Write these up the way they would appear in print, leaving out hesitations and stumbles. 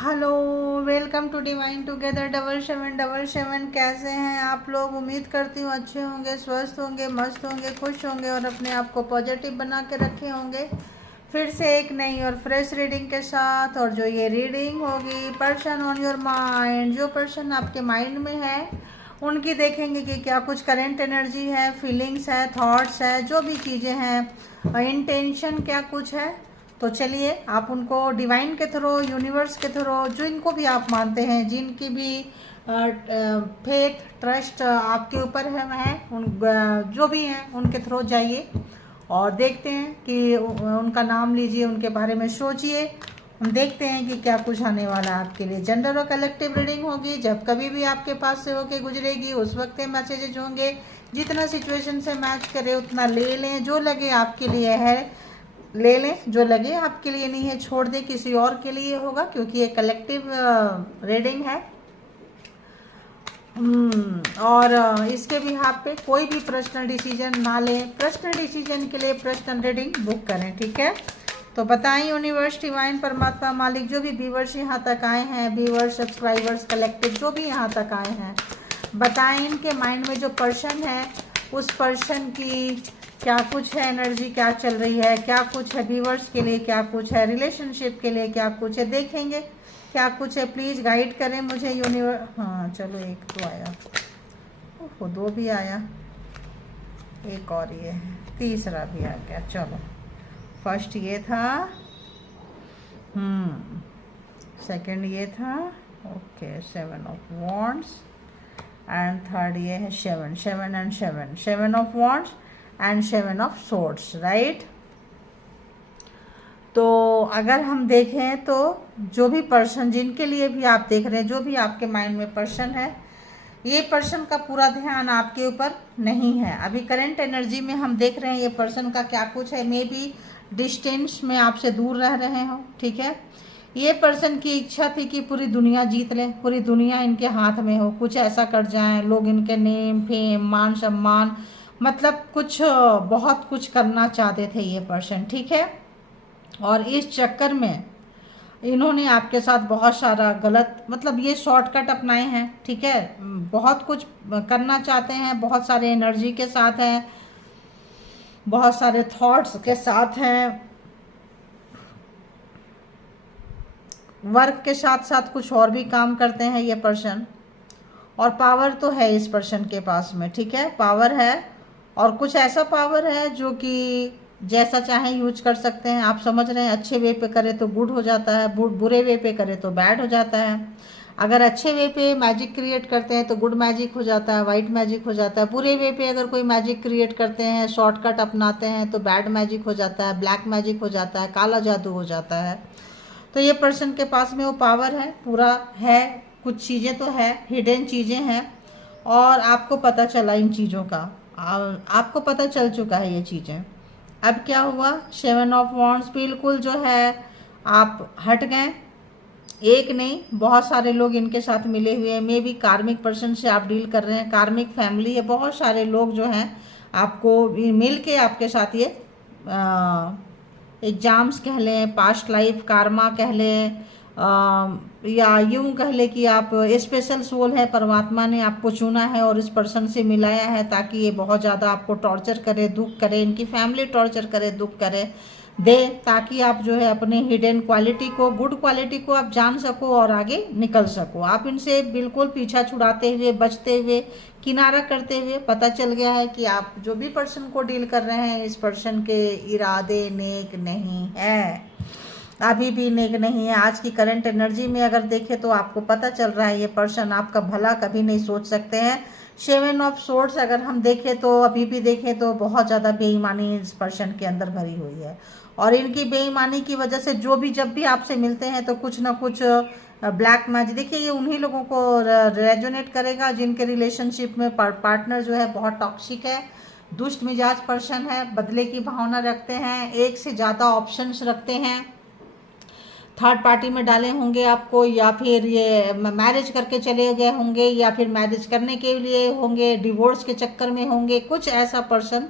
Hello, welcome to divine together 7777। कैसे हैं आप लोग? उम्मीद करती हूँ अच्छे होंगे, स्वस्थ होंगे, मस्त होंगे, खुश होंगे और अपने आप को पॉजिटिव बना के रखे होंगे। फिर से एक नई और फ्रेश रीडिंग के साथ। और जो ये रीडिंग होगी पर्सन ऑन योर माइंड, जो पर्सन आपके माइंड में है उनकी देखेंगे कि क्या कुछ करेंट एनर्जी है, फीलिंग्स है, थॉट्स है, जो भी चीज़ें हैं, इंटेंशन क्या कुछ है। तो चलिए आप उनको डिवाइन के थ्रू, यूनिवर्स के थ्रू, जो इनको भी आप मानते हैं, जिनकी भी फेथ ट्रस्ट आपके ऊपर है उन जो भी हैं उनके थ्रू जाइए और देखते हैं कि उनका नाम लीजिए, उनके बारे में सोचिए। हम देखते हैं कि क्या कुछ आने वाला है आपके लिए। जनरल और कलेक्टिव रीडिंग होगी, जब कभी भी आपके पास से होके गुजरेगी उस वक्त के मैसेजेज होंगे। जितना सिचुएशन से मैच करे उतना ले लें, जो लगे आपके लिए है ले लें, जो लगे आपके लिए नहीं है छोड़ दें, किसी और के लिए होगा, क्योंकि ये कलेक्टिव रीडिंग है। और इसके बिहाफ पे कोई भी पर्सनल डिसीजन ना लें। पर्सनल डिसीजन के लिए पर्सनल रीडिंग बुक करें, ठीक है। तो बताएं यूनिवर्स, डिवाइन, परमात्मा, मालिक, जो भी व्यूवर्स यहाँ तक आए हैं, व्यूवर्स, सब्सक्राइबर्स, कलेक्टिव जो भी यहाँ तक आए हैं, बताएं इनके माइंड में जो पर्सन है उस पर्सन की क्या कुछ है, एनर्जी क्या चल रही है, क्या कुछ है व्यूवर्स के लिए, क्या कुछ है रिलेशनशिप के लिए, क्या कुछ है, देखेंगे क्या कुछ है। प्लीज़ गाइड करें मुझे यूनिवर्स। हाँ चलो, एक तो आया, वो दो भी आया, एक और ये है, तीसरा भी आ गया। चलो, फर्स्ट ये था, सेकंड ये था, okay, 7 of wands, and third ये है 7 and 7 of wands and 7 of swords, right. तो अगर हम देखें तो जो भी पर्सन, जिनके लिए भी आप देख रहे हैं, जो भी आपके माइंड में पर्सन है, ये पर्सन का पूरा ध्यान आपके ऊपर नहीं है। अभी करंट एनर्जी में हम देख रहे हैं ये पर्सन का क्या कुछ है। मे बी डिस्टेंस में आपसे दूर रह रहे हो, ठीक है। ये पर्सन की इच्छा थी कि पूरी दुनिया जीत ले, पूरी दुनिया इनके हाथ में हो, कुछ ऐसा कर जाएं, लोग इनके नेम, फेम, मान सम्मान, मतलब कुछ बहुत कुछ करना चाहते थे ये पर्सन, ठीक है। और इस चक्कर में इन्होंने आपके साथ बहुत सारा गलत, मतलब ये शॉर्टकट अपनाए हैं, ठीक है। बहुत कुछ करना चाहते हैं, बहुत सारे एनर्जी के साथ हैं, बहुत सारे थॉट्स के साथ हैं, वर्क के साथ साथ कुछ और भी काम करते हैं ये पर्सन। और पावर तो है इस पर्सन के पास में, ठीक है, पावर है। और कुछ ऐसा पावर है जो कि जैसा चाहे यूज कर सकते हैं। आप समझ रहे हैं, अच्छे वे पे करे तो गुड हो जाता है, बुरे वे पे करे तो बैड हो जाता है। अगर अच्छे वे पे मैजिक क्रिएट करते हैं तो गुड मैजिक हो जाता है, वाइट मैजिक हो जाता है। बुरे वे पे अगर कोई मैजिक क्रिएट करते हैं, शॉर्टकट अपनाते हैं, तो बैड मैजिक हो जाता है, ब्लैक मैजिक हो जाता है, काला जादू हो जाता है। तो ये पर्सन के पास में वो पावर है, पूरा है। कुछ चीज़ें तो है, हिडन चीज़ें हैं, और आपको पता चला इन चीज़ों का, आपको पता चल चुका है ये चीज़ें। अब क्या हुआ, 7 ऑफ वॉन्ड्स, बिल्कुल जो है आप हट गए। एक नहीं, बहुत सारे लोग इनके साथ मिले हुए हैं। मे बी कार्मिक पर्सन से आप डील कर रहे हैं, कार्मिक फैमिली है, बहुत सारे लोग जो हैं आपको मिल के आपके साथ ये एग्जाम्स कह लें, पास्ट लाइफ कार्मा कह लें, या यूं कह लें कि आप स्पेशल सोल है, परमात्मा ने आपको चुना है और इस पर्सन से मिलाया है ताकि ये बहुत ज़्यादा आपको टॉर्चर करे, दुख करे, इनकी फैमिली टॉर्चर करे, दुख करे दे, ताकि आप जो है अपने हिडन क्वालिटी को, गुड क्वालिटी को आप जान सको और आगे निकल सको। आप इनसे बिल्कुल पीछा छुड़ाते हुए, बचते हुए, किनारा करते हुए, पता चल गया है कि आप जो भी पर्सन को डील कर रहे हैं, इस पर्सन के इरादे नेक नहीं है, अभी भी नेक नहीं है। आज की करंट एनर्जी में अगर देखें तो आपको पता चल रहा है ये पर्सन आपका भला कभी नहीं सोच सकते हैं। 7 ऑफ सोर्ड्स अगर हम देखें तो, अभी भी देखें तो बहुत ज़्यादा बेईमानी इस पर्सन के अंदर भरी हुई है। और इनकी बेईमानी की वजह से जो भी, जब भी आपसे मिलते हैं तो कुछ ना कुछ ब्लैक मैजिक, देखिए ये उन्हीं लोगों को रेजोनेट करेगा जिनके रिलेशनशिप में पार्टनर जो है बहुत टॉक्सिक है, दुष्ट मिजाज पर्सन है, बदले की भावना रखते हैं, एक से ज़्यादा ऑप्शंस रखते हैं, थर्ड पार्टी में डाले होंगे आपको, या फिर ये मैरिज करके चले गए होंगे, या फिर मैरिज करने के लिए होंगे, डिवोर्स के चक्कर में होंगे। कुछ ऐसा पर्सन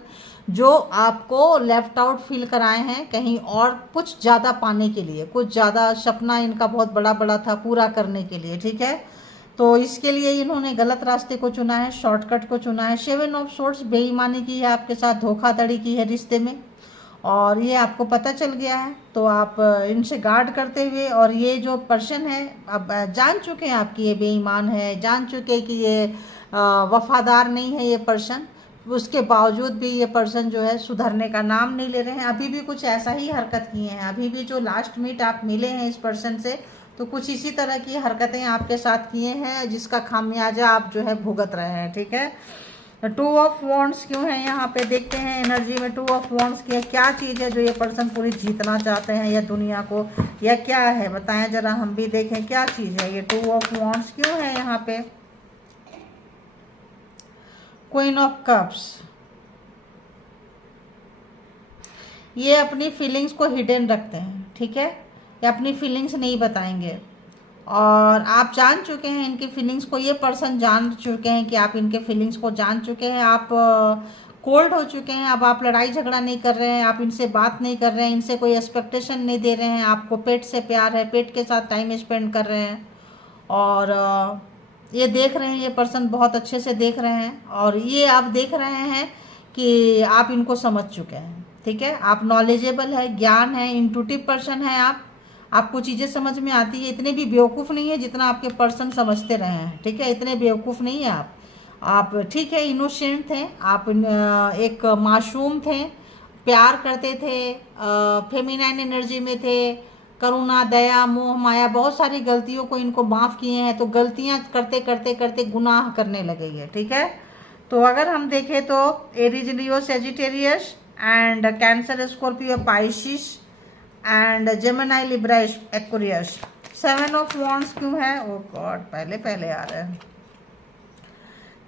जो आपको लेफ्ट आउट फील कराए हैं कहीं और कुछ ज़्यादा पाने के लिए, कुछ ज़्यादा सपना इनका बहुत बड़ा बड़ा था पूरा करने के लिए, ठीक है। तो इसके लिए इन्होंने गलत रास्ते को चुना है, शॉर्टकट को चुना है। 7 ऑफ सोर्ड्स, बेईमानी की है आपके साथ, धोखाधड़ी की है रिश्ते में, और ये आपको पता चल गया है। तो आप इनसे गार्ड करते हुए, और ये जो पर्सन है अब जान चुके हैं आपकी ये बेईमान है, जान चुके हैं कि ये वफादार नहीं है ये पर्सन, उसके बावजूद भी ये पर्सन जो है सुधरने का नाम नहीं ले रहे हैं। अभी भी कुछ ऐसा ही हरकत किए हैं, अभी भी जो लास्ट मीट आप मिले हैं इस पर्सन से, तो कुछ इसी तरह की हरकतें आपके साथ किए हैं जिसका खामियाजा आप जो है भुगत रहे हैं, ठीक है। 2 ऑफ वॉन्ड्स क्यों है यहाँ पे, देखते हैं एनर्जी में 2 ऑफ वॉन्ड्स की क्या चीज़ है जो ये पर्सन पूरी जीतना चाहते हैं या दुनिया को, या क्या है बताएं जरा, हम भी देखें क्या चीज़ है ये 2 ऑफ वॉन्ड्स क्यों है यहाँ पे। क्वीन ऑफ कप्स, ये अपनी फीलिंग्स को हिडन रखते हैं, ठीक है, ये अपनी फीलिंग्स नहीं बताएंगे, और आप जान चुके हैं इनकी फीलिंग्स को, ये पर्सन जान चुके हैं कि आप इनके फीलिंग्स को जान चुके हैं, आप कोल्ड हो चुके हैं। अब आप लड़ाई झगड़ा नहीं कर रहे हैं, आप इनसे बात नहीं कर रहे हैं, इनसे कोई एक्सपेक्टेशन नहीं दे रहे हैं, आपको पेट से प्यार है, पेट के साथ टाइम स्पेंड कर रहे हैं, और ये देख रहे हैं, ये पर्सन बहुत अच्छे से देख रहे हैं, और ये आप देख रहे हैं कि आप इनको समझ चुके हैं, ठीक है। आप नॉलेजेबल है, ज्ञान है, इंट्यूटिव पर्सन है, आपको चीज़ें समझ में आती है, इतने भी बेवकूफ़ नहीं है जितना आपके पर्सन समझते रहे हैं, ठीक है, इतने बेवकूफ़ नहीं है आप ठीक है, इनोसेंट थे आप, एक मासूम थे, प्यार करते थे, फेमिनाइन एनर्जी में थे, करुणा, दया, मोह, माया, बहुत सारी गलतियों को इनको माफ़ किए हैं, तो गलतियां करते करते करते गुनाह करने लगेंगे, ठीक है। तो अगर हम देखें तो Aries, Leo, Sagittarius and cancer, Scorpio, Pisces and Gemini, Libra, Aquarius. 7 of wands क्यों है, ओ गॉड, पहले आ रहे हैं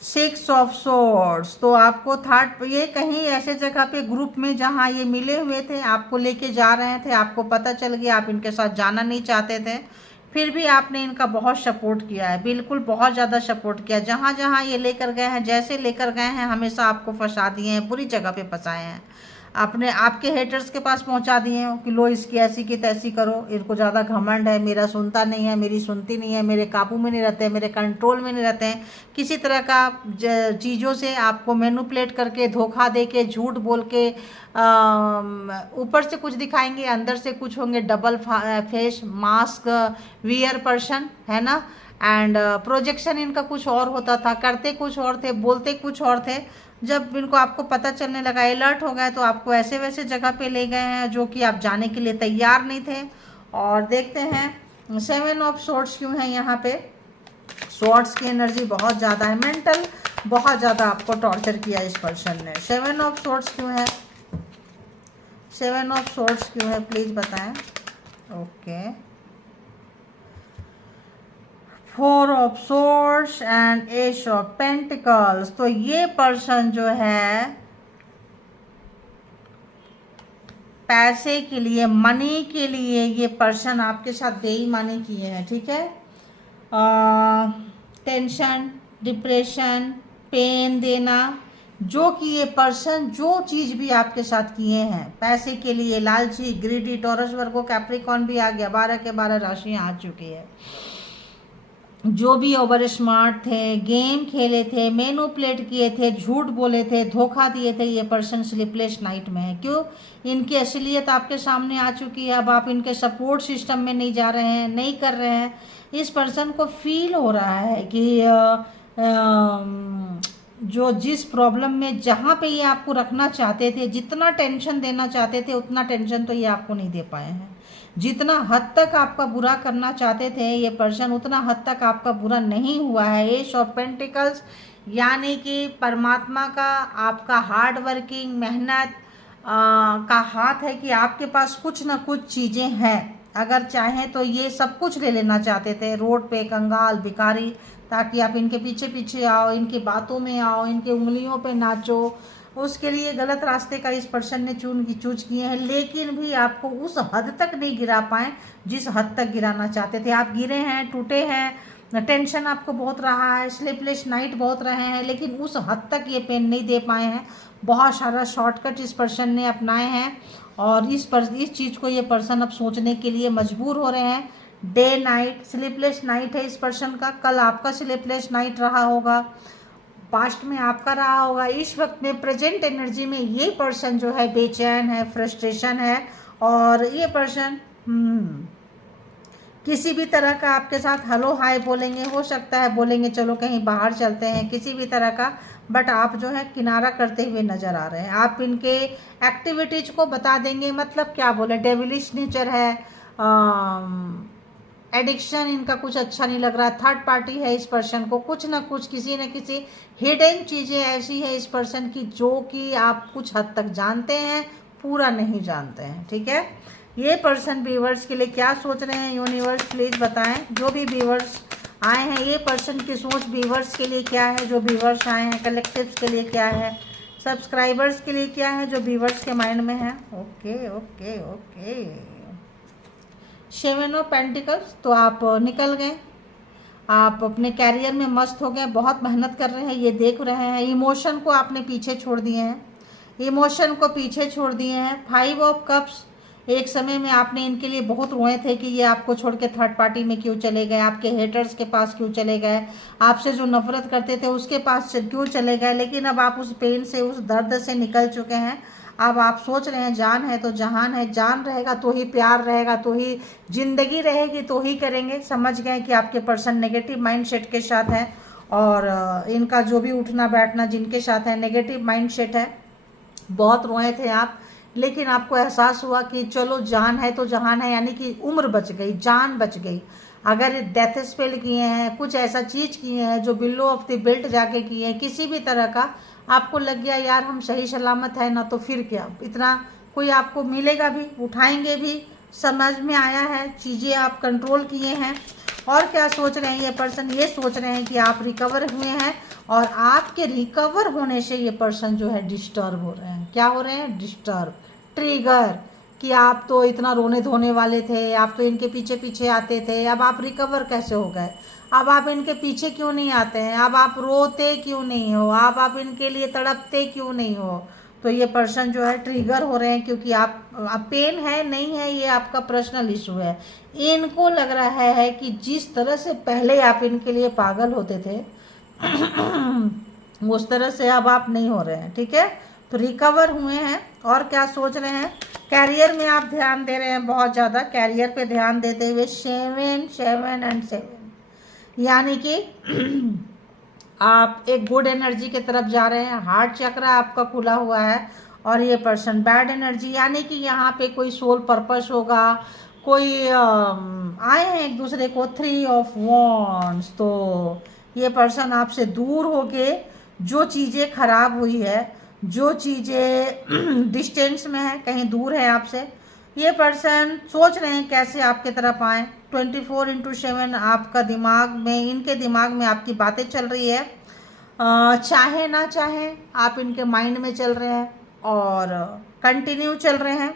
6 ऑफ सोर्ड्स। तो आपको थर्ड, ये कहीं ऐसे जगह पे ग्रुप में जहाँ ये मिले हुए थे, आपको लेके जा रहे थे, आपको पता चल गया आप इनके साथ जाना नहीं चाहते थे, फिर भी आपने इनका बहुत सपोर्ट किया है, बिल्कुल बहुत ज़्यादा सपोर्ट किया। जहाँ जहाँ ये लेकर गए हैं, जैसे लेकर गए हैं, हमेशा आपको फंसा दिए हैं, बुरी जगह पे फंसाए हैं, आपने आपके हेटर्स के पास पहुंचा दिए हो कि लो इसकी ऐसी की तैसी करो, इनको ज़्यादा घमंड है, मेरा सुनता नहीं है, मेरी सुनती नहीं है, मेरे काबू में नहीं रहते हैं, मेरे कंट्रोल में नहीं रहते हैं, किसी तरह का चीज़ों से आपको मैनिपुलेट करके, धोखा दे के, झूठ बोल के, ऊपर से कुछ दिखाएंगे, अंदर से कुछ होंगे, double face, mask wear person, है ना। एंड प्रोजेक्शन इनका कुछ और होता था, करते कुछ और थे, बोलते कुछ और थे। जब इनको आपको पता चलने लगा, अलर्ट हो गए, तो आपको ऐसे वैसे जगह पे ले गए हैं जो कि आप जाने के लिए तैयार नहीं थे। और देखते हैं 7 ऑफ सोर्ड्स क्यों है यहाँ पे। सोर्ड्स की एनर्जी बहुत ज़्यादा है, मेंटल बहुत ज़्यादा आपको टॉर्चर किया इस पर्सन ने। 7 ऑफ सोर्ड्स क्यों है, 7 ऑफ सोर्ड्स क्यों है, प्लीज़ बताएं। Okay, 4 of swords and S of pentacles. तो ये पर्सन जो है पैसे के लिए, मनी के लिए, ये पर्सन आपके साथ बेईमानी किए हैं, ठीक है। टेंशन, डिप्रेशन, पेन देना, जो कि ये पर्सन जो चीज़ भी आपके साथ किए हैं पैसे के लिए, लालची, ग्रीडी, टॉरस, वर्गो, कैप्रिकॉर्न भी आ गया, 12 के 12 राशियाँ आ चुकी है। जो भी ओवर स्मार्ट थे, गेम खेले थे, मैनिपुलेट किए थे, झूठ बोले थे, धोखा दिए थे, ये पर्सन स्लीपलेस नाइट में है। क्यों, इनकी असलियत आपके सामने आ चुकी है। अब आप इनके सपोर्ट सिस्टम में नहीं जा रहे हैं, नहीं कर रहे हैं। इस पर्सन को फील हो रहा है कि जो जिस प्रॉब्लम में, जहाँ पे ये आपको रखना चाहते थे, जितना टेंशन देना चाहते थे, उतना टेंशन तो ये आपको नहीं दे पाए हैं। जितना हद तक आपका बुरा करना चाहते थे ये पर्सन, उतना हद तक आपका बुरा नहीं हुआ है। एस ऑफ पेंटिकल्स यानी कि परमात्मा का आपका हार्ड वर्किंग, मेहनत का हाथ है कि आपके पास कुछ ना कुछ चीज़ें हैं। अगर चाहें तो ये सब कुछ ले लेना चाहते थे, रोड पे कंगाल, भिखारी, ताकि आप इनके पीछे पीछे आओ, इनकी बातों में आओ, इनके उंगलियों पे नाचो। उसके लिए गलत रास्ते का इस पर्सन ने चूज किए हैं, लेकिन भी आपको उस हद तक नहीं गिरा पाए जिस हद तक गिराना चाहते थे। आप गिरे हैं, टूटे हैं, टेंशन आपको बहुत रहा है, स्लीपलेस नाइट बहुत रहे हैं, लेकिन उस हद तक ये पेन नहीं दे पाए हैं। बहुत सारा शॉर्टकट इस पर्सन ने अपनाए हैं और इस चीज़ को ये पर्सन अब सोचने के लिए मजबूर हो रहे हैं। डे नाइट स्लीपलेस नाइट है इस पर्सन का। कल आपका स्लीपलेस नाइट रहा होगा, पास्ट में आपका रहा होगा। इस वक्त में प्रेजेंट एनर्जी में ये पर्सन जो है बेचैन है, फ्रस्ट्रेशन है, और ये पर्सन किसी भी तरह का आपके साथ हेलो हाय बोलेंगे, हो सकता है बोलेंगे चलो कहीं बाहर चलते हैं, किसी भी तरह का, बट आप जो है किनारा करते हुए नज़र आ रहे हैं। आप इनके एक्टिविटीज को बता देंगे, मतलब क्या बोले, डेविलिश नेचर है, एडिक्शन इनका कुछ अच्छा नहीं लग रहा। थर्ड पार्टी है इस पर्सन को, कुछ ना कुछ किसी न किसी हिडन चीज़ें ऐसी है इस पर्सन की जो कि आप कुछ हद तक जानते हैं, पूरा नहीं जानते हैं। ठीक है, ये पर्सन व्यूअर्स के लिए क्या सोच रहे हैं, यूनिवर्स प्लीज बताएं। जो भी व्यूअर्स आए हैं, ये पर्सन की सोच व्यूअर्स के लिए क्या है, जो व्यूअर्स आए हैं, कलेक्टिव्स के लिए क्या है, सब्सक्राइबर्स के लिए क्या है, जो व्यूअर्स के माइंड में है। Okay okay okay, 7 of pentacles, तो आप निकल गए, आप अपने कैरियर में मस्त हो गए, बहुत मेहनत कर रहे हैं, ये देख रहे हैं। इमोशन को आपने पीछे छोड़ दिए हैं, इमोशन को पीछे छोड़ दिए हैं। 5 ऑफ कप्स, एक समय में आपने इनके लिए बहुत रोए थे कि ये आपको छोड़ के थर्ड पार्टी में क्यों चले गए, आपके हेटर्स के पास क्यों चले गए, आपसे जो नफरत करते थे उसके पास क्यों चले गए। लेकिन अब आप उस पेन से, उस दर्द से निकल चुके हैं। अब आप सोच रहे हैं जान है तो जहान है, जान रहेगा तो ही प्यार रहेगा, तो ही जिंदगी रहेगी, तो ही करेंगे। समझ गए कि आपके पर्सन नेगेटिव माइंडसेट के साथ है और इनका जो भी उठना बैठना जिनके साथ है नेगेटिव माइंडसेट है। बहुत रोए थे आप, लेकिन आपको एहसास हुआ कि चलो जान है तो जहान है, यानी कि उम्र बच गई, जान बच गई। अगर डेथ स्पेल किए हैं, कुछ ऐसा चीज़ किए हैं जो बिलो ऑफ द बेल्ट जाके किए हैं, किसी भी तरह का आपको लग गया यार हम सही सलामत है ना, तो फिर क्या, इतना कोई आपको मिलेगा भी, उठाएंगे भी, समझ में आया है, चीज़ें आप कंट्रोल किए हैं। और क्या सोच रहे हैं ये पर्सन, ये सोच रहे हैं कि आप रिकवर हुए हैं और आपके रिकवर होने से ये पर्सन जो है डिस्टर्ब हो रहे हैं। क्या हो रहे हैं, डिस्टर्ब, ट्रिगर, कि आप तो इतना रोने धोने वाले थे, आप तो इनके पीछे पीछे आते थे, अब आप रिकवर कैसे हो गए, अब आप इनके पीछे क्यों नहीं आते हैं, अब आप रोते क्यों नहीं हो, अब आप इनके लिए तड़पते क्यों नहीं हो। तो ये पर्सन जो है ट्रिगर हो रहे हैं, क्योंकि आप पेन है नहीं है ये आपका पर्सनल इशू है। इनको लग रहा है कि जिस तरह से पहले आप इनके लिए पागल होते थे उस तरह से अब आप नहीं हो रहे हैं। ठीक है, तो रिकवर हुए हैं। और क्या सोच रहे हैं, कैरियर में आप ध्यान दे रहे हैं, बहुत ज़्यादा कैरियर पे ध्यान देते हुए 7 7 एंड 7, यानी कि आप एक गुड एनर्जी की तरफ जा रहे हैं। हार्ट चक्र आपका खुला हुआ है और ये पर्सन बैड एनर्जी, यानी कि यहाँ पे कोई सोल पर्पस होगा, कोई आए हैं एक दूसरे को। 3 ऑफ वॉन्ड्स, तो ये पर्सन आपसे दूर होके जो चीज़ें खराब हुई है, जो चीज़ें डिस्टेंस में है, कहीं दूर है आपसे, ये पर्सन सोच रहे हैं कैसे आपके तरफ आए। 24/7 आपका दिमाग में, इनके दिमाग में आपकी बातें चल रही है, चाहे ना चाहे आप इनके माइंड में चल रहे हैं और कंटिन्यू चल रहे हैं।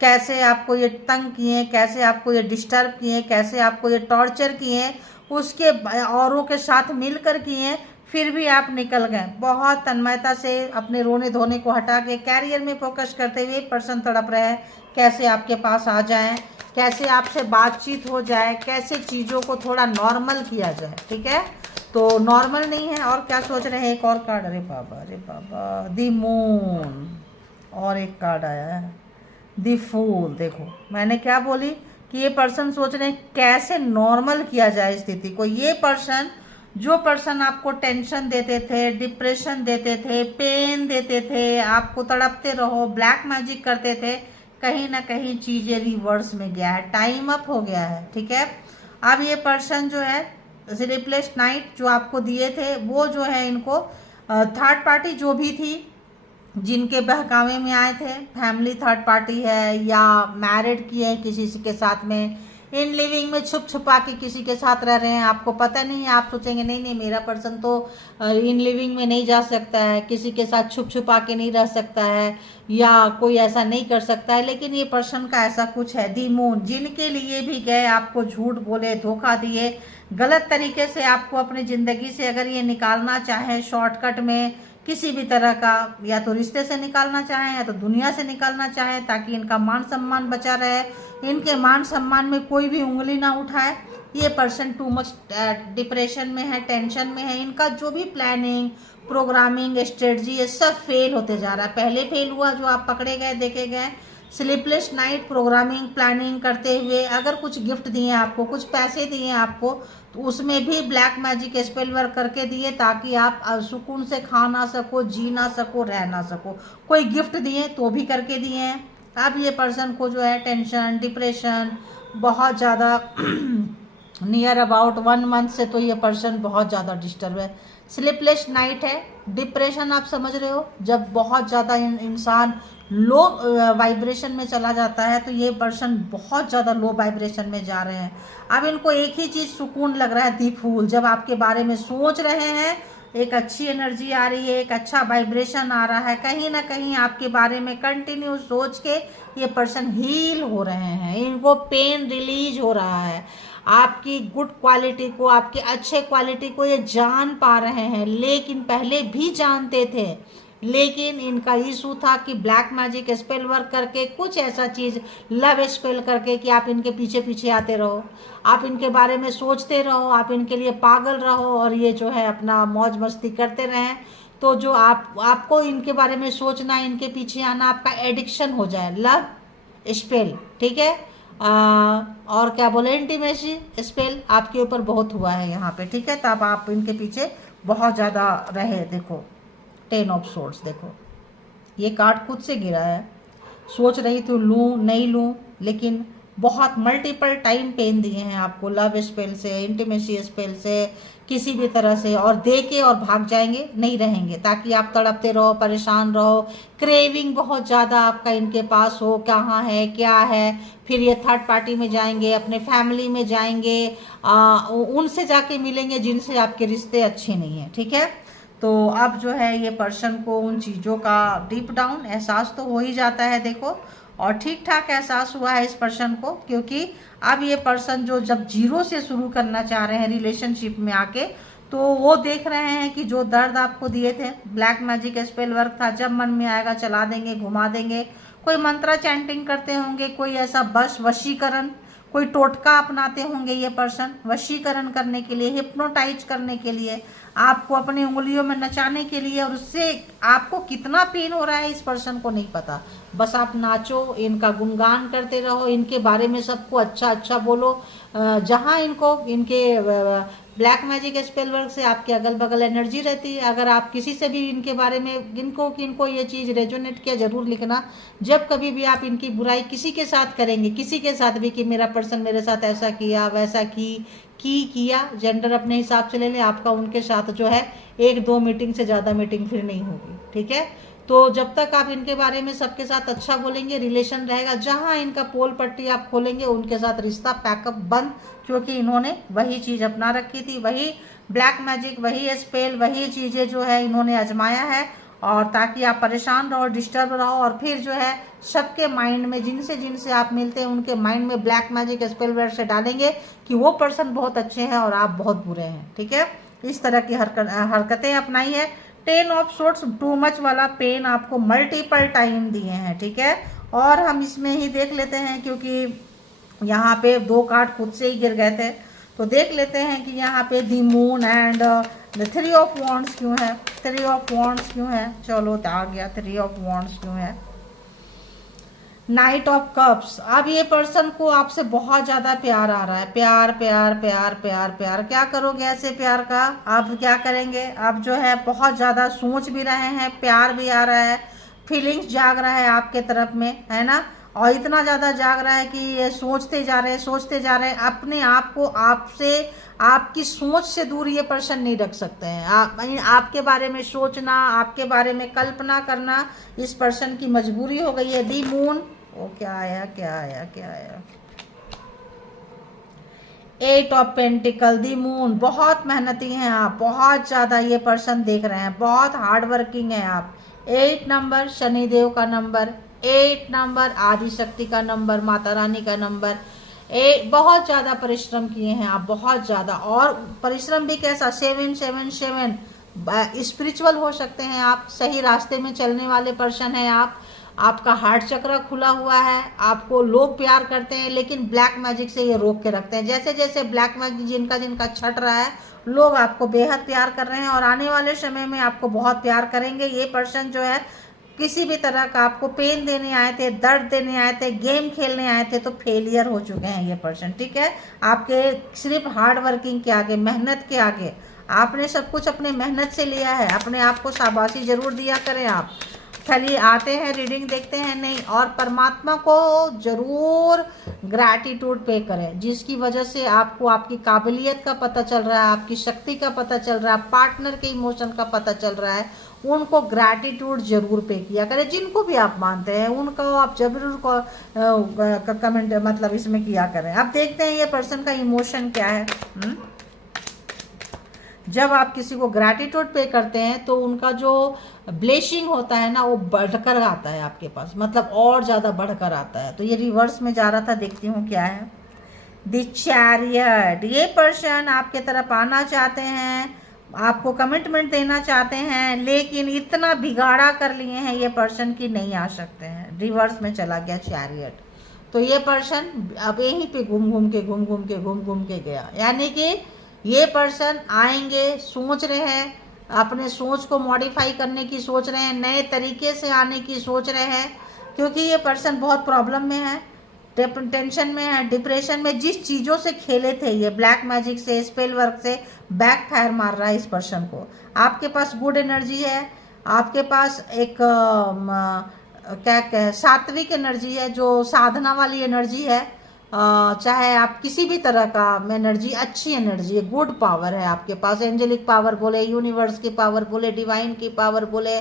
कैसे आपको ये तंग किए, कैसे आपको ये डिस्टर्ब किए, कैसे आपको ये टॉर्चर किए, उसके औरों के साथ मिलकर किए, फिर भी आप निकल गए। बहुत तन्मयता से अपने रोने धोने को हटा के कैरियर में फोकस करते हुए पर्सन तड़प रहे हैं कैसे आपके पास आ जाएं, कैसे आपसे बातचीत हो जाए, कैसे चीज़ों को थोड़ा नॉर्मल किया जाए। ठीक है, तो नॉर्मल नहीं है। और क्या सोच रहे हैं, एक और कार्ड, अरे बाबा दी मून, और एक कार्ड आया है दी फूल। देखो मैंने क्या बोली कि ये पर्सन सोच रहे हैं कैसे नॉर्मल किया जाए स्थिति को। ये पर्सन, जो पर्सन आपको टेंशन देते थे, डिप्रेशन देते थे, पेन देते थे, आपको तड़पते रहो, ब्लैक मैजिक करते थे, कहीं ना कहीं चीज़ें रिवर्स में गया है, टाइम अप हो गया है। ठीक है, अब ये पर्सन जो है स्लीपलेस नाइट जो आपको दिए थे, वो जो है इनको थर्ड पार्टी जो भी थी जिनके बहकावे में आए थे, फैमिली थर्ड पार्टी है या मैरिड किए किसी के साथ में, इन लिविंग में छुप छुपा के किसी के साथ रह रहे हैं, आपको पता नहीं है, आप सोचेंगे नहीं नहीं मेरा पर्सन तो इन लिविंग में नहीं जा सकता है, किसी के साथ छुप छुपा के नहीं रह सकता है, या कोई ऐसा नहीं कर सकता है, लेकिन ये पर्सन का ऐसा कुछ है। दी मून, जिनके लिए भी गए आपको झूठ बोले, धोखा दिए, गलत तरीके से आपको अपनी ज़िंदगी से अगर ये निकालना चाहे शॉर्टकट में किसी भी तरह का, या तो रिश्ते से निकालना चाहें या तो दुनिया से निकालना चाहें, ताकि इनका मान सम्मान बचा रहे, इनके मान सम्मान में कोई भी उंगली ना उठाए। ये पर्सन टू मच डिप्रेशन में है, टेंशन में है, इनका जो भी प्लानिंग प्रोग्रामिंग स्ट्रेटजी ये सब फेल होते जा रहा है। पहले फेल हुआ जो आप पकड़े गए, देखे गए, स्लीपलेस नाइट प्रोग्रामिंग प्लानिंग करते हुए, अगर कुछ गिफ्ट दिए आपको, कुछ पैसे दिए आपको, तो उसमें भी ब्लैक मैजिक स्पेल वर्क करके दिए ताकि आप सुकून से खा ना सको, जी ना सको, रह ना सको। कोई गिफ्ट दिए तो भी करके दिए हैं। अब ये पर्सन को जो है टेंशन डिप्रेशन बहुत ज़्यादा नियर अबाउट 1 मंथ से तो ये पर्सन बहुत ज़्यादा डिस्टर्ब है। स्लीपलेस नाइट है, डिप्रेशन आप समझ रहे हो, जब बहुत ज़्यादा इंसान लो वाइब्रेशन में चला जाता है, तो ये पर्सन बहुत ज़्यादा लो वाइब्रेशन में जा रहे हैं। अब इनको एक ही चीज़ सुकून लग रहा है, दी फूल, जब आपके बारे में सोच रहे हैं एक अच्छी एनर्जी आ रही है, एक अच्छा वाइब्रेशन आ रहा है, कहीं ना कहीं आपके बारे में कंटिन्यू सोच के ये पर्सन हील हो रहे हैं, इनको पेन रिलीज हो रहा है, आपकी गुड क्वालिटी को, आपके अच्छे क्वालिटी को ये जान पा रहे हैं, लेकिन पहले भी जानते थे, लेकिन इनका इशू था कि ब्लैक मैजिक स्पेल वर्क करके कुछ ऐसा चीज़ लव स्पेल करके कि आप इनके पीछे पीछे आते रहो, आप इनके बारे में सोचते रहो, आप इनके लिए पागल रहो और ये जो है अपना मौज मस्ती करते रहें। तो जो आपको इनके बारे में सोचना, इनके पीछे आना आपका एडिक्शन हो जाए, लव स्पेल, ठीक है। और क्या बोले, इंटीमेसी स्पेल आपके ऊपर बहुत हुआ है यहाँ पे, ठीक है। तब आप इनके पीछे बहुत ज़्यादा रहे। देखो 10 ऑफ सोर्ड्स, देखो ये कार्ड खुद से गिरा है, सोच रही थी लूँ नहीं लूँ, लेकिन बहुत मल्टीपल टाइम पेन दिए हैं आपको, लव स्पेल से, इंटीमेसी स्पेल से, किसी भी तरह से, और दे के और भाग जाएंगे, नहीं रहेंगे, ताकि आप तड़पते रहो, परेशान रहो, क्रेविंग बहुत ज़्यादा आपका इनके पास हो, कहाँ है क्या है। फिर ये थर्ड पार्टी में जाएंगे, अपने फैमिली में जाएंगे, उनसे जाके मिलेंगे जिनसे आपके रिश्ते अच्छे नहीं हैं, ठीक है। तो अब जो है ये पर्सन को उन चीज़ों का डीप डाउन एहसास तो हो ही जाता है, देखो, और ठीक ठाक एहसास हुआ है इस पर्सन को, क्योंकि अब ये पर्सन जो जब जीरो से शुरू करना चाह रहे हैं रिलेशनशिप में आके, तो वो देख रहे हैं कि जो दर्द आपको दिए थे, ब्लैक मैजिक स्पेल वर्क था, जब मन में आएगा चला देंगे, घुमा देंगे, कोई मंत्रा चैंटिंग करते होंगे, कोई ऐसा बस वशीकरण, कोई टोटका अपनाते होंगे ये पर्सन वशीकरण करने के लिए, हिप्नोटाइज करने के लिए, आपको अपनी उंगलियों में नचाने के लिए, और उससे आपको कितना पेन हो रहा है इस पर्सन को नहीं पता। बस आप नाचो, इनका गुणगान करते रहो, इनके बारे में सबको अच्छा अच्छा बोलो। जहाँ इनको इनके ब्लैक मैजिक स्पेल वर्क से आपके अगल बगल एनर्जी रहती है। अगर आप किसी से भी इनके बारे में इनको ये चीज़ रेजोनेट किया, ज़रूर लिखना। जब कभी भी आप इनकी बुराई किसी के साथ करेंगे, किसी के साथ भी, कि मेरा पर्सन मेरे साथ ऐसा किया वैसा किया, जेंडर अपने हिसाब से ले लें, आपका उनके साथ जो है 1-2 मीटिंग से ज़्यादा मीटिंग फिर नहीं होगी, ठीक है। तो जब तक आप इनके बारे में सबके साथ अच्छा बोलेंगे, रिलेशन रहेगा। जहाँ इनका पोल पट्टी आप खोलेंगे, उनके साथ रिश्ता पैकअप बंद, क्योंकि इन्होंने वही चीज़ अपना रखी थी, वही ब्लैक मैजिक, वही स्पेल, वही चीज़ें जो है इन्होंने आजमाया है, और ताकि आप परेशान रहो, डिस्टर्ब रहो, और फिर जो है सबके माइंड में जिनसे आप मिलते हैं उनके माइंड में ब्लैक मैजिक स्पेल वर्ड से डालेंगे कि वो पर्सन बहुत अच्छे हैं और आप बहुत बुरे हैं, ठीक है। इस तरह की हरकतें अपनाई है। 10 ऑफ सोर्ड्स टू मच वाला पेन आपको मल्टीपल टाइम दिए हैं, ठीक है। और हम इसमें ही देख लेते हैं, क्योंकि यहाँ पे 2 कार्ड खुद से ही गिर गए थे, तो देख लेते हैं कि यहाँ पे the moon and the 3 of wands क्यों है, 3 ऑफ वॉन्ड्स क्यों है। चलो आ गया 3 ऑफ वॉन्ड्स क्यों है। नाइट ऑफ कप्स, अब ये पर्सन को आपसे बहुत ज़्यादा प्यार आ रहा है, प्यार प्यार प्यार प्यार प्यार। क्या करोगे ऐसे प्यार का, अब क्या करेंगे, अब जो है बहुत ज़्यादा सोच भी रहे हैं, प्यार भी आ रहा है, फीलिंग्स जाग रहा है आपके तरफ में, है ना। और इतना ज़्यादा जाग रहा है कि ये सोचते जा रहे हैं अपने आप को, आपसे, आपकी सोच से दूर ये पर्सन नहीं रख सकते हैं। आपके बारे में सोचना, आपके बारे में कल्पना करना इस पर्सन की मजबूरी हो गई है। दी मून, ओ क्या आया, eight of pentacle, the moon, बहुत मेहनती हैं आप, बहुत ज़्यादा ये पर्सन देख रहे हैं, बहुत हार्ड वर्किंग है आप। 8 नंबर शनिदेव का नंबर, 8 नंबर आदि शक्ति का नंबर, माता रानी का नंबर। बहुत ज़्यादा परिश्रम किए हैं आप, बहुत ज़्यादा। और परिश्रम भी कैसा, 777, स्पिरिचुअल हो सकते हैं आप, सही रास्ते में चलने वाले पर्सन हैं आप। आपका हार्ट चक्र खुला हुआ है, आपको लोग प्यार करते हैं, लेकिन ब्लैक मैजिक से ये रोक के रखते हैं। जैसे जैसे ब्लैक मैजिक जिनका जिनका छट रहा है, लोग आपको बेहद प्यार कर रहे हैं और आने वाले समय में आपको बहुत प्यार करेंगे। ये पर्सन जो है किसी भी तरह का आपको पेन देने आए थे, दर्द देने आए थे, गेम खेलने आए थे, तो फेलियर हो चुके हैं ये पर्सन, ठीक है। आपके सिर्फ हार्ड वर्किंग के आगे, मेहनत के आगे, आपने सब कुछ अपने मेहनत से लिया है। अपने आप को शाबाशी जरूर दिया करें आप। खाली आते हैं, रीडिंग देखते हैं नहीं, और परमात्मा को जरूर ग्रैटिट्यूड पे करें, जिसकी वजह से आपको आपकी काबिलियत का पता चल रहा है, आपकी शक्ति का पता चल रहा है, पार्टनर के इमोशन का पता चल रहा है। उनको ग्रैटिट्यूड जरूर पे किया करें, जिनको भी आप मानते हैं उनको आप जरूर को कमेंट मतलब इसमें किया करें। अब देखते हैं ये पर्सन का इमोशन क्या है। जब आप किसी को ग्रैटिट्यूड पे करते हैं तो उनका जो ब्लेसिंग होता है ना, वो बढ़कर आता है आपके पास, मतलब और ज़्यादा बढ़कर आता है। तो ये रिवर्स में जा रहा था, देखती हूँ क्या है। द चैरियट, ये पर्सन आपके तरफ आना चाहते हैं, आपको कमिटमेंट देना चाहते हैं, लेकिन इतना बिगाड़ा कर लिए हैं ये पर्सन की नहीं आ सकते हैं। रिवर्स में चला गया चैरियट। तो ये पर्सन अब यहीं पे घूम घूम के गया, यानी कि ये पर्सन आएंगे, सोच रहे हैं, अपने सोच को मॉडिफाई करने की सोच रहे हैं, नए तरीके से आने की सोच रहे हैं, क्योंकि ये पर्सन बहुत प्रॉब्लम में है, टेंशन में है, डिप्रेशन में। जिस चीज़ों से खेले थे ये, ब्लैक मैजिक से, स्पेल वर्क से, बैक फायर मार रहा है इस पर्सन को। आपके पास गुड एनर्जी है, आपके पास एक क्या सात्विक एनर्जी है, जो साधना वाली एनर्जी है। चाहे आप किसी भी तरह का एनर्जी, अच्छी एनर्जी है, गुड पावर है आपके पास। एंजेलिक पावर बोले, यूनिवर्स की पावर बोले, डिवाइन की पावर बोले,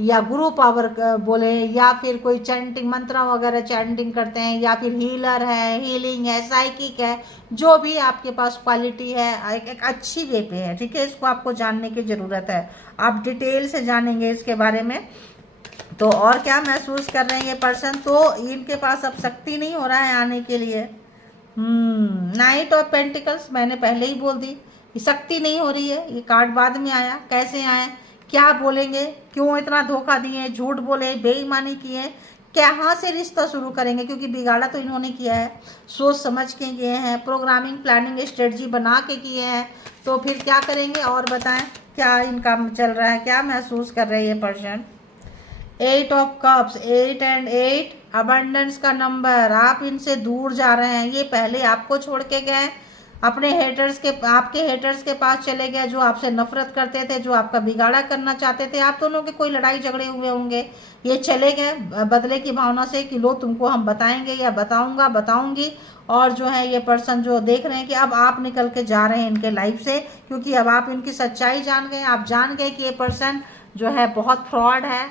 या गुरु पावर बोले, या फिर कोई चैंटिंग मंत्र वगैरह चैंटिंग करते हैं, या फिर हीलर है, हीलिंग है, साइकिक है, जो भी आपके पास क्वालिटी है, एक अच्छी वे पे है, ठीक है। इसको आपको जानने की ज़रूरत है, आप डिटेल से जानेंगे इसके बारे में। तो और क्या महसूस कर रहे हैं ये पर्सन, तो इनके पास अब शक्ति नहीं हो रहा है आने के लिए। नाइट ऑफ पेंटिकल्स, मैंने पहले ही बोल दी, ये शक्ति नहीं हो रही है। ये कार्ड बाद में आया, कैसे आए, क्या बोलेंगे, क्यों इतना धोखा दिए, झूठ बोले, बेईमानी किए, कहाँ से रिश्ता शुरू करेंगे, क्योंकि बिगाड़ा तो इन्होंने किया है, सोच समझ के किए हैं, प्रोग्रामिंग प्लानिंग स्ट्रेटजी बना के किए हैं। तो फिर क्या करेंगे, और बताएं क्या इनका चल रहा है, क्या महसूस कर रहे हैं ये person. 8 of cups, 8 and 8 abundance का नंबर। आप इनसे दूर जा रहे हैं, ये पहले आपको छोड़ के गए, अपने हेटर्स के, आपके हेटर्स के पास चले गए, जो आपसे नफरत करते थे, जो आपका बिगाड़ा करना चाहते थे। आप दोनों के कोई लड़ाई झगड़े हुए होंगे, ये चले गए बदले की भावना से कि लो तुमको हम बताएंगे या बताऊंगा, बताऊंगी। और जो है ये पर्सन जो देख रहे हैं कि अब आप निकल के जा रहे हैं इनके लाइफ से, क्योंकि अब आप इनकी सच्चाई जान गए। आप जान गए कि ये पर्सन जो है बहुत फ्रॉड है,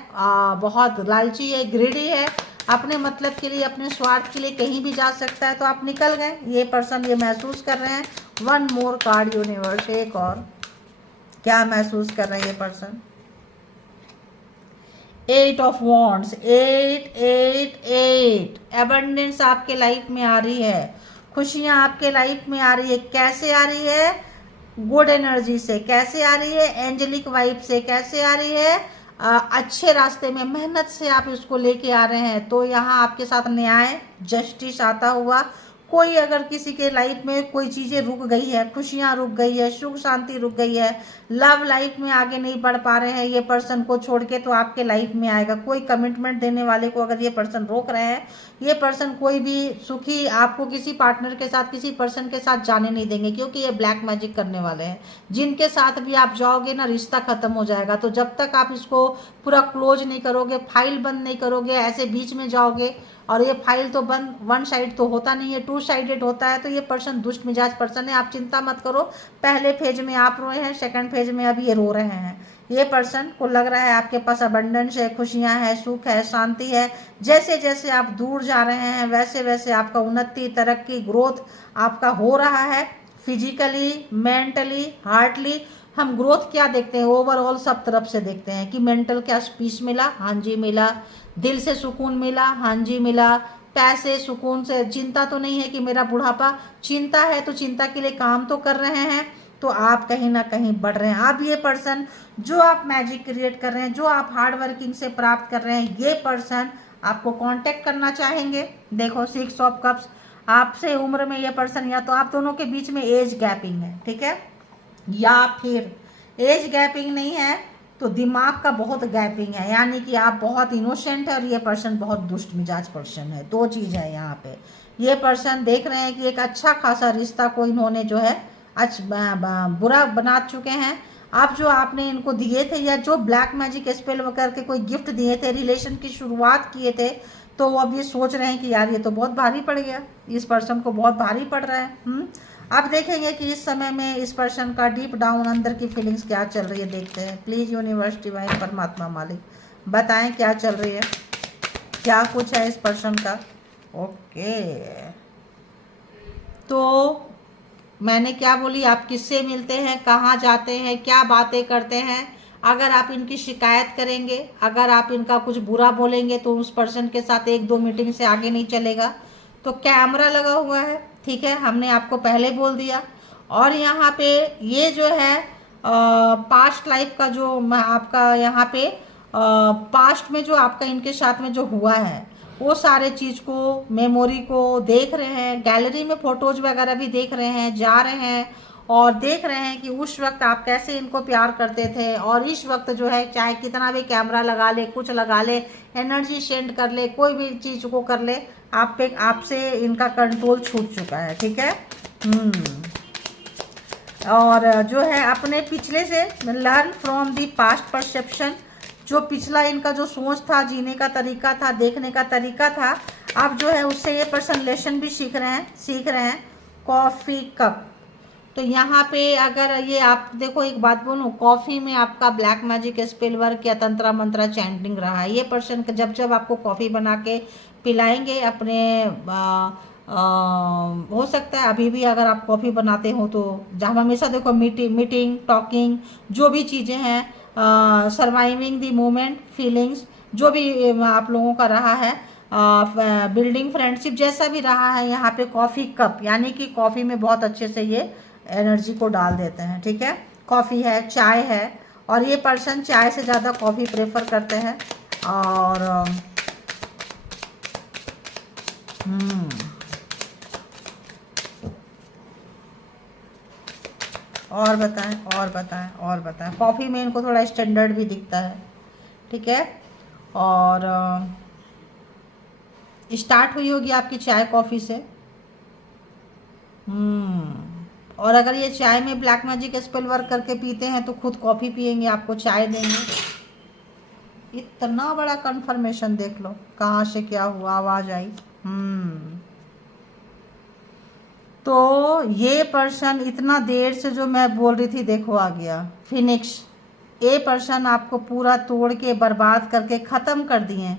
बहुत लालची है, ग्रीडी है, अपने मतलब के लिए, अपने स्वार्थ के लिए कहीं भी जा सकता है। तो आप निकल गए, ये पर्सन ये महसूस कर रहे हैं। वन मोर कार्ड यूनिवर्स, एक और क्या महसूस कर रहे हैं ये पर्सन। 8 ऑफ वॉन्ड्स, 8 8 8 एबंडेंस आपके लाइफ में आ रही है, खुशियां आपके लाइफ में आ रही है। कैसे आ रही है, गुड एनर्जी से। कैसे आ रही है, एंजेलिक वाइब से। कैसे आ रही है, अच्छे रास्ते में, मेहनत से आप इसको लेके आ रहे हैं। तो यहाँ आपके साथ न्याय, जस्टिस आता हुआ। कोई अगर किसी के लाइफ में कोई चीज़ें रुक गई है, खुशियाँ रुक गई है, सुख शांति रुक गई है, लव लाइफ में आगे नहीं बढ़ पा रहे हैं ये पर्सन को छोड़ के, तो आपके लाइफ में आएगा। कोई कमिटमेंट देने वाले को अगर ये पर्सन रोक रहे हैं, ये पर्सन कोई भी सुखी आपको किसी पार्टनर के साथ, किसी पर्सन के साथ जाने नहीं देंगे, क्योंकि ये ब्लैक मैजिक करने वाले हैं। जिनके साथ भी आप जाओगे ना, रिश्ता खत्म हो जाएगा। तो जब तक आप इसको पूरा क्लोज नहीं करोगे, फाइल बंद नहीं करोगे, ऐसे बीच में जाओगे, और ये फाइल तो बंद, वन साइड तो होता नहीं है, 2 साइडेड होता है। तो ये पर्सन दुष्ट मिजाज पर्सन है। आप चिंता मत करो, पहले फेज में आप रोए हैं, सेकंड फेज में अब ये रो रहे हैं। ये पर्सन को लग रहा है आपके पास अबंडेंस है, खुशियां है, सुख है, शांति है। जैसे जैसे आप दूर जा रहे हैं, वैसे वैसे आपका उन्नति, तरक्की, ग्रोथ आपका हो रहा है। Physically, mentally, heartily. हम ग्रोथ क्या देखते हैं, ओवरऑल सब तरफ से देखते हैं कि मेंटल क्या पीस मिला, हाँ जी मिला। दिल से सुकून मिला, हाँ जी मिला। पैसे, सुकून से, चिंता तो नहीं है कि मेरा बुढ़ापा, चिंता है तो चिंता के लिए काम तो कर रहे हैं, तो आप कहीं ना कहीं बढ़ रहे हैं। अब ये पर्सन जो आप मैजिक क्रिएट कर रहे हैं, जो आप हार्ड वर्किंग से प्राप्त कर रहे हैं, ये पर्सन आपको कांटेक्ट करना चाहेंगे। देखो 6 ऑफ कप्स, आपसे उम्र में ये पर्सन, या तो आप दोनों के बीच में एज गैपिंग है, ठीक है, या फिर एज गैपिंग नहीं है तो दिमाग का बहुत गैपिंग है, यानी कि आप बहुत इनोसेंट है और ये पर्सन बहुत दुष्ट मिजाज पर्सन है। दो चीज़ है यहाँ पे। ये पर्सन देख रहे हैं कि एक अच्छा खासा रिश्ता को इन्होंने जो है बुरा बना चुके हैं। अब जो आपने इनको दिए थे, या जो ब्लैक मैजिक स्पेल करके कोई गिफ्ट दिए थे, रिलेशन की शुरुआत किए थे, तो अब ये सोच रहे हैं कि यार ये तो बहुत भारी पड़ गया, इस पर्सन को बहुत भारी पड़ रहा है। अब देखेंगे कि इस समय में इस पर्सन का डीप डाउन अंदर की फीलिंग्स क्या चल रही है, देखते हैं। प्लीज यूनिवर्स डिवाइन परमात्मा मालिक बताएं क्या चल रही है, क्या कुछ है इस पर्सन का। ओके, तो मैंने क्या बोली, आप किससे मिलते हैं, कहाँ जाते हैं, क्या बातें करते हैं। अगर आप इनकी शिकायत करेंगे, अगर आप इनका कुछ बुरा बोलेंगे, तो उस पर्सन के साथ 1-2 मीटिंग से आगे नहीं चलेगा। तो कैमरा लगा हुआ है, ठीक है, हमने आपको पहले बोल दिया। और यहाँ पे ये जो है पास्ट लाइफ का जो आपका यहाँ पे पास्ट में जो आपका इनके साथ में जो हुआ है, वो सारे चीज़ को, मेमोरी को देख रहे हैं, गैलरी में फोटोज वगैरह भी देख रहे हैं, जा रहे हैं और देख रहे हैं कि उस वक्त आप कैसे इनको प्यार करते थे, और इस वक्त जो है चाहे कितना भी कैमरा लगा ले, कुछ लगा ले, एनर्जी सेंड कर ले, कोई भी चीज़ को कर ले, आप पे, आपसे इनका कंट्रोल छूट चुका है, ठीक है। और जो है अपने पिछले से learn from the past perception, जो पिछला इनका जो सोच था, जीने का तरीका था, देखने का तरीका था, अब जो है उससे ये पर्सन लेसन भी सीख रहे हैं। कॉफ़ी कप, तो यहाँ पे अगर ये आप देखो, एक बात बोलूँ, कॉफ़ी में आपका ब्लैक मैजिक स्पेल वर्क या तंत्रा मंत्रा चैंटिंग रहा है। ये पर्सन जब जब आपको कॉफ़ी बना के पिलाएंगे अपने हो सकता है अभी भी अगर आप कॉफ़ी बनाते हो तो, जहाँ हमेशा देखो मीटिंग टॉकिंग जो भी चीज़ें हैं, सर्वाइविंग दी मोमेंट, फीलिंग्स जो भी आप लोगों का रहा है, बिल्डिंग फ्रेंडशिप जैसा भी रहा है, यहाँ पे कॉफ़ी कप यानी कि कॉफ़ी में बहुत अच्छे से ये एनर्जी को डाल देते हैं, ठीक है। कॉफ़ी है, चाय है, और ये पर्सन चाय से ज़्यादा कॉफ़ी प्रेफर करते हैं। और बताएं। कॉफ़ी में इनको थोड़ा स्टैंडर्ड भी दिखता है, ठीक है। और स्टार्ट हुई होगी आपकी चाय कॉफ़ी से। और अगर ये चाय में ब्लैक मैजिक स्पेल वर्क करके पीते हैं तो खुद कॉफ़ी पियेंगे, आपको चाय देंगे। इतना बड़ा कंफर्मेशन देख लो, कहाँ से क्या हुआ, आवाज़ आई। तो ये पर्सन इतना देर से जो मैं बोल रही थी, देखो आ गया फिनिक्स। ये पर्सन आपको पूरा तोड़ के बर्बाद करके ख़त्म कर दिए,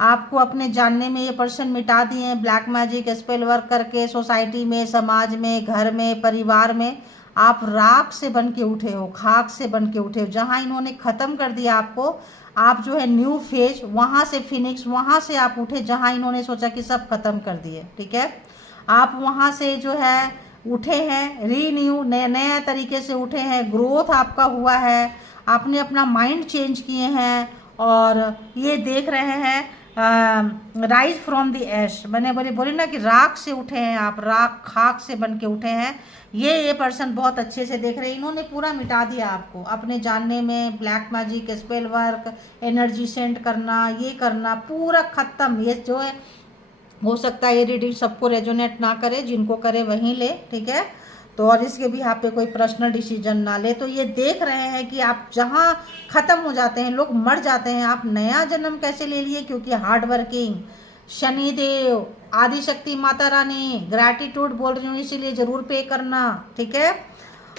आपको अपने जानने में ये पर्सन मिटा दिए हैं। ब्लैक मैजिक स्पेल वर्क करके सोसाइटी में, समाज में, घर में, परिवार में आप राख से बन के उठे हो, खाक से बन के उठे हो। जहाँ इन्होंने ख़त्म कर दिया आपको, आप जो है न्यू फेज, वहाँ से फिनिक्स, वहाँ से आप उठे जहाँ इन्होंने सोचा कि सब ख़त्म कर दिए, ठीक है। आप वहाँ से जो है उठे हैं, रीन्यू, नए तरीके से उठे हैं, ग्रोथ आपका हुआ है, आपने अपना माइंड चेंज किए हैं, और ये देख रहे हैं राइज फ्रॉम द ऐश। मैंने बोली ना कि राख से उठे हैं आप, राख खाक से बन के उठे हैं। ये पर्सन बहुत अच्छे से देख रहे हैं, इन्होंने पूरा मिटा दिया आपको अपने जानने में। Black magic spell work, energy send करना, ये करना पूरा ख़त्म। ये जो है, हो सकता है ये रीडिंग सबको रेजोनेट ना करे, जिनको करे वहीं ले, ठीक है। तो और इसके भी आप पे कोई पर्सनल डिसीजन ना ले। तो ये देख रहे हैं कि आप जहाँ ख़त्म हो जाते हैं, लोग मर जाते हैं, आप नया जन्म कैसे ले लिए, क्योंकि hard working, Shanidev, Adishakti Mata Rani, gratitude बोल रही हूँ, इसीलिए ज़रूर पे करना, ठीक है।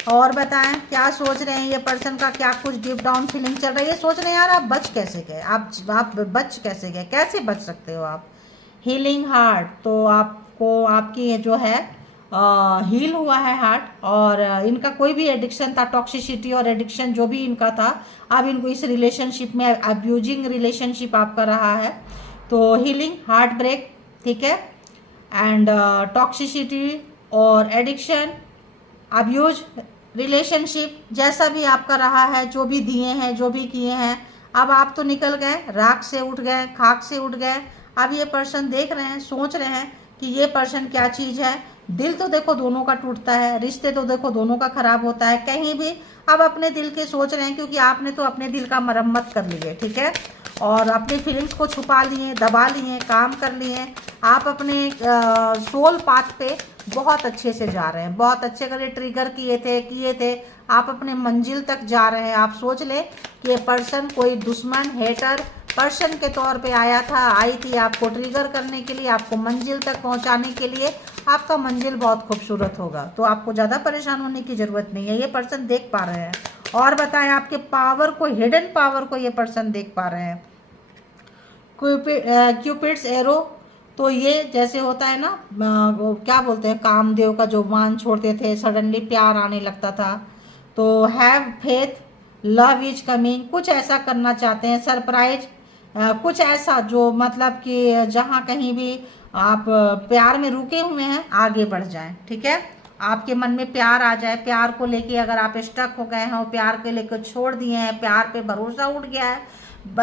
और बताएं क्या सोच रहे हैं ये पर्सन का, क्या कुछ डीप डाउन फीलिंग चल रही है। सोच रहे हैं यार आप बच कैसे गए, आप बच कैसे गए, कैसे बच सकते हो आप। हीलिंग हार्ट, तो आपको आपकी जो है हील हुआ है हार्ट, और इनका कोई भी एडिक्शन था, टॉक्सिसिटी और एडिक्शन जो भी इनका था, अब इनको इस रिलेशनशिप में अब्यूजिंग रिलेशनशिप आपका रहा है, तो हीलिंग, हार्ट ब्रेक, ठीक है, एंड टॉक्सिसिटी और एडिक्शन, अब्यूज रिलेशनशिप, जैसा भी आपका रहा है, जो भी दिए हैं, जो भी किए हैं, अब आप तो निकल गए, राख से उठ गए, खाक से उठ गए। अब ये पर्सन देख रहे हैं, सोच रहे हैं कि ये पर्सन क्या चीज़ है। दिल तो देखो दोनों का टूटता है, रिश्ते तो देखो दोनों का खराब होता है, कहीं भी अब अपने दिल के सोच रहे हैं, क्योंकि आपने तो अपने दिल का मरम्मत कर लिए, ठीक है, और अपनी फीलिंग्स को छुपा लिए, दबा लिए, काम कर लिए। आप अपने सोल पाथ पे बहुत अच्छे से जा रहे हैं, बहुत अच्छे करे ट्रिगर किए थे, आप अपने मंजिल तक जा रहे हैं। आप सोच ले कि ये पर्सन कोई दुश्मन, हेटर पर्सन के तौर पे आया था, आई थी आपको ट्रिगर करने के लिए, आपको मंजिल तक पहुंचाने के लिए। आपका मंजिल बहुत खूबसूरत होगा, तो आपको ज़्यादा परेशान होने की ज़रूरत नहीं है, ये पर्सन देख पा रहे हैं। और बताएं, आपके पावर को, हिडन पावर को ये पर्सन देख पा रहे हैं। क्यूपिड्स एरो, तो ये जैसे होता है ना, वो क्या बोलते हैं, कामदेव का जो बाण छोड़ते थे, सडनली प्यार आने लगता था। तो have faith, love is coming, कुछ ऐसा करना चाहते हैं, सरप्राइज, कुछ ऐसा जो मतलब कि जहाँ कहीं भी आप प्यार में रुके हुए हैं, आगे बढ़ जाएं, ठीक है, आपके मन में प्यार आ जाए। प्यार को लेके अगर आप स्टक हो गए हो, प्यार के लेकर छोड़ दिए हैं, प्यार पे भरोसा उठ गया है,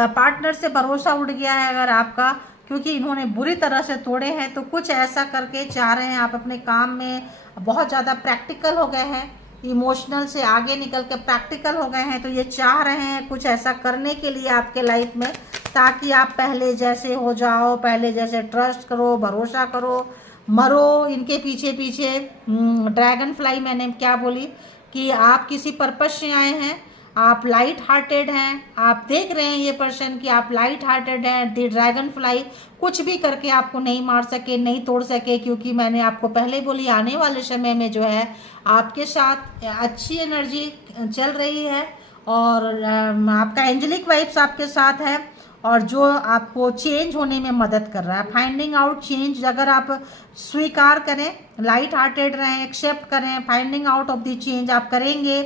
पार्टनर से भरोसा उठ गया है अगर आपका, क्योंकि इन्होंने बुरी तरह से तोड़े हैं, तो कुछ ऐसा करके चाह रहे हैं आप अपने काम में बहुत ज़्यादा प्रैक्टिकल हो गए हैं, इमोशनल से आगे निकल के प्रैक्टिकल हो गए हैं। तो ये चाह रहे हैं कुछ ऐसा करने के लिए आपके लाइफ में, ताकि आप पहले जैसे हो जाओ, पहले जैसे ट्रस्ट करो, भरोसा करो, मरो इनके पीछे पीछे। ड्रैगन फ्लाई मैंने क्या बोली कि आप किसी पर्पस से आए हैं, आप लाइट हार्टेड हैं, आप देख रहे हैं ये पर्सन कि आप लाइट हार्टेड हैं। द ड्रैगन फ्लाई कुछ भी करके आपको नहीं मार सके, नहीं तोड़ सके, क्योंकि मैंने आपको पहले बोली आने वाले समय में जो है आपके साथ अच्छी एनर्जी चल रही है, और आपका एंजेलिक वाइब्स आपके साथ है, और जो आपको चेंज होने में मदद कर रहा है, फाइंडिंग आउट चेंज। अगर आप स्वीकार करें, लाइट हार्टेड रहें, एक्सेप्ट करें, finding out of the change आप करेंगे,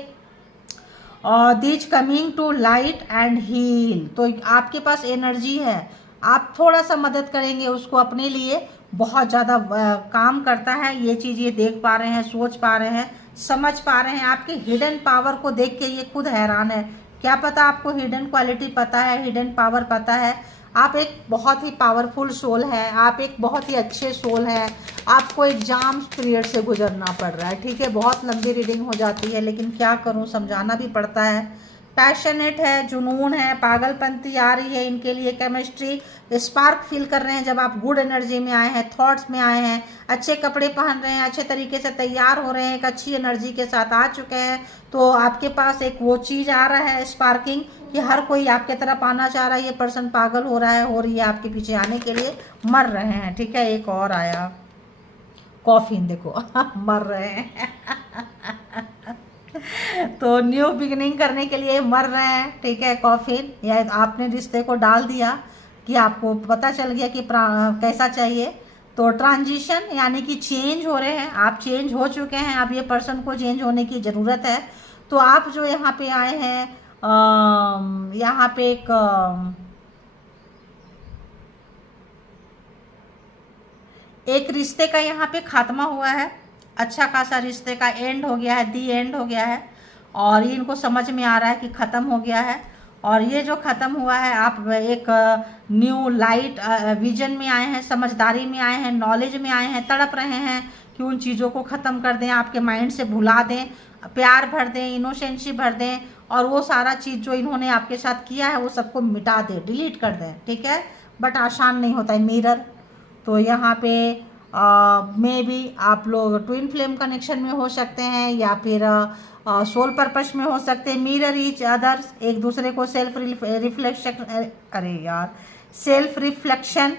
और this coming to light and heal. तो आपके पास एनर्जी है, आप थोड़ा सा मदद करेंगे उसको, अपने लिए बहुत ज़्यादा काम करता है। ये चीज़ ये देख पा रहे हैं, सोच पा रहे हैं, समझ पा रहे हैं। आपके हिडन पावर को देख के ये खुद हैरान है, क्या पता आपको हिडन क्वालिटी पता है, हिडन पावर पता है। आप एक बहुत ही पावरफुल सोल है, आप एक बहुत ही अच्छे सोल है। आपको एग्जाम पीरियड से गुजरना पड़ रहा है, ठीक है, बहुत लंबी रीडिंग हो जाती है, लेकिन क्या करूं, समझाना भी पड़ता है। पैशनेट है, जुनून है, पागलपंती आ रही है इनके लिए, केमिस्ट्री स्पार्क फील कर रहे हैं जब आप गुड एनर्जी में आए हैं, थॉट्स में आए हैं, अच्छे कपड़े पहन रहे हैं, अच्छे तरीके से तैयार हो रहे हैं, एक अच्छी एनर्जी के साथ आ चुके हैं। तो आपके पास एक वो चीज़ आ रहा है, स्पार्किंग, कि हर कोई आपके तरफ आना चाह रहा है। ये पर्सन पागल हो रहा है, हो रही है, आपके पीछे आने के लिए मर रहे हैं, ठीक है। एक और आया कॉफिन, देखो मर रहे हैं तो न्यू बिगिनिंग करने के लिए मर रहे हैं, ठीक है, कॉफिन। या आपने रिश्ते को डाल दिया कि आपको पता चल गया कि कैसा चाहिए, तो ट्रांजिशन यानी कि चेंज हो रहे हैं, आप चेंज हो चुके हैं, अब ये पर्सन को चेंज होने की ज़रूरत है। तो आप जो यहाँ पे आए हैं, यहाँ पे एक रिश्ते का यहाँ पे खात्मा हुआ है, अच्छा खासा रिश्ते का एंड हो गया है, दी एंड हो गया है, और ये इनको समझ में आ रहा है कि ख़त्म हो गया है। और ये जो ख़त्म हुआ है, आप एक न्यू लाइट विजन में आए हैं, समझदारी में आए हैं, नॉलेज में आए हैं, तड़प रहे हैं कि उन चीज़ों को ख़त्म कर दें, आपके माइंड से भुला दें, प्यार भर दें, इनोसेंसी भर दें, और वो सारा चीज़ जो इन्होंने आपके साथ किया है वो सबको मिटा दें, डिलीट कर दें, ठीक है। बट आसान नहीं होता है। मिरर, तो यहाँ पे मे बी आप लोग ट्विन फ्लेम कनेक्शन में हो सकते हैं, या फिर सोल पर्पस में हो सकते हैं। मिरर ईच अदर्स, एक दूसरे को सेल्फ रिफ्लेक्शन, अरे यार, सेल्फ रिफ्लेक्शन,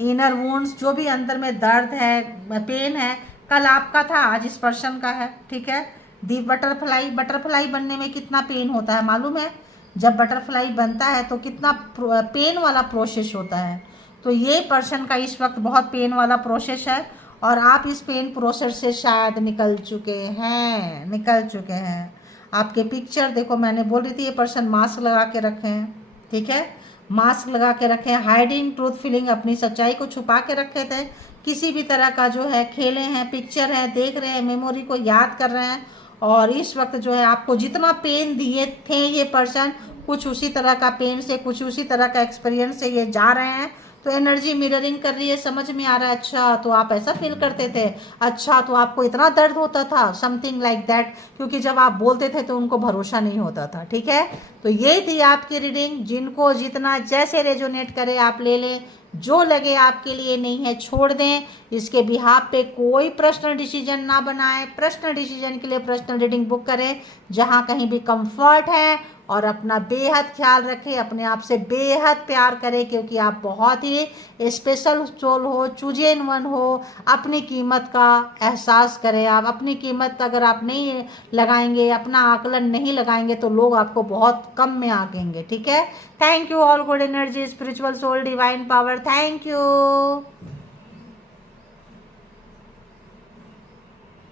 इनर वुंड्स, जो भी अंदर में दर्द है, पेन है, कल आपका था, आज इस पर्सन का है, ठीक है। दी बटरफ्लाई, बटरफ्लाई बनने में कितना पेन होता है मालूम है? जब बटरफ्लाई बनता है तो कितना पेन वाला प्रोसेस होता है। तो ये पर्सन का इस वक्त बहुत पेन वाला प्रोसेस है, और आप इस पेन प्रोसेस से शायद निकल चुके हैं। आपके पिक्चर देखो, मैंने बोल रही थी ये पर्सन मास्क लगा के रखे हैं, ठीक है, मास्क लगा के रखे हैं, हाइडिंग ट्रूथ फीलिंग, अपनी सच्चाई को छुपा के रखे थे, किसी भी तरह का जो है खेले हैं, पिक्चर है, देख रहे हैं, मेमोरी को याद कर रहे हैं। और इस वक्त जो है आपको जितना पेन दिए थे ये पर्सन, कुछ उसी तरह का पेन से, कुछ उसी तरह का एक्सपीरियंस से ये जा रहे हैं। तो एनर्जी मिररिंग कर रही है, समझ में आ रहा है, अच्छा तो आप ऐसा फील करते थे, अच्छा तो आपको इतना दर्द होता था, समथिंग लाइक दैट, क्योंकि जब आप बोलते थे तो उनको भरोसा नहीं होता था, ठीक है। तो ये थी आपकी रीडिंग, जिनको जितना जैसे रेजोनेट करे आप ले लें, जो लगे आपके लिए नहीं है छोड़ दें। इसके बिहाफ पे कोई पर्सनल डिसीजन ना बनाएं, पर्सनल डिसीजन के लिए पर्सनल रीडिंग बुक करें जहां कहीं भी कंफर्ट है, और अपना बेहद ख्याल रखें, अपने आप से बेहद प्यार करें, क्योंकि आप बहुत ही स्पेशल सोल हो, चूजे वन हो। अपनी कीमत का एहसास करें, आप अपनी कीमत अगर आप नहीं लगाएंगे, अपना आकलन नहीं लगाएंगे, तो लोग आपको बहुत कम में आंकेंगे, ठीक है। Thank you all, good energy, spiritual soul, divine power, thank you.